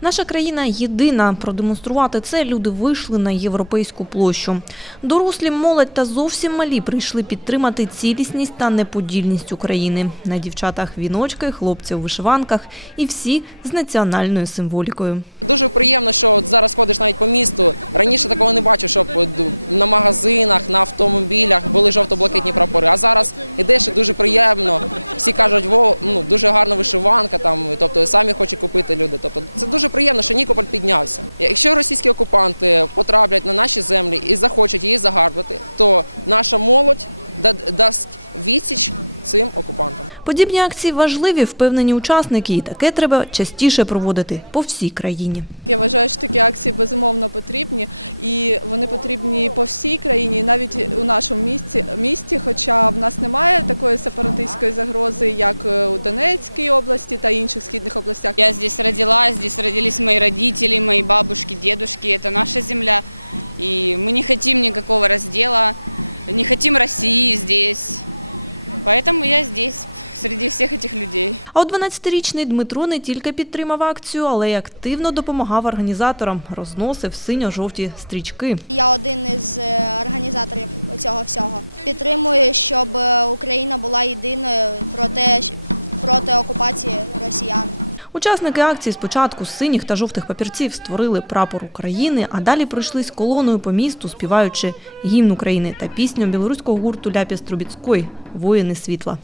Наша країна єдина. Продемонструвати це люди вийшли на європейську площу. Дорослі, молодь та зовсім малі прийшли підтримати цілісність та неподільність України. На дівчатах віночки, хлопці у вишиванках і всі з національною символікою. Дуже приємно, що от зараз ходиш навіть по місту. Раніше такого не бачив, щоб на магазинах, на автомобілях були жовто-блакитні прапори. А зараз ідеш і дуже приємно. Всі кажуть, во ну дуже гарна вишиванка. Там тобто самі хочуть купити люди. Тобто це дуже приємно, що Нікополь піднявся. Якщо російські окупанти потраплять на наші землі і захочуть її загарбати, то наша молодь дасть відсіч цим окупантам. Подібні акції важливі, впевнені учасники, і таке треба частіше проводити по всій країні. Я вважаю, що такі акції безумовно потрібні, і вони потрібні по всій країні, навіть у нашому місті, місті. Хоча в нас немає такої сепаратистської загрози, як е, у Донецькій області та інших східних областях. Я здесь родилась, здесь родились мои родители, мои бабушки, дедушки. Это наша земля. И мы не хотим никакого раздела, не хотим России здесь. Поэтому я здесь, среди всех этих людей. А от 12-річний Дмитро не тільки підтримав акцію, але й активно допомагав організаторам, розносив синьо-жовті стрічки. Я один із е, організаторів цього всього. Підтримую, щоб е, Україна була єдиною проти, проти окупації росіян. Учасники акції спочатку з синіх та жовтих папірців створили прапор України, а далі пройшлись колоною по місту, співаючи гімн України та пісню білоруського гурту Ляпіс Трубіцької Воїни світла.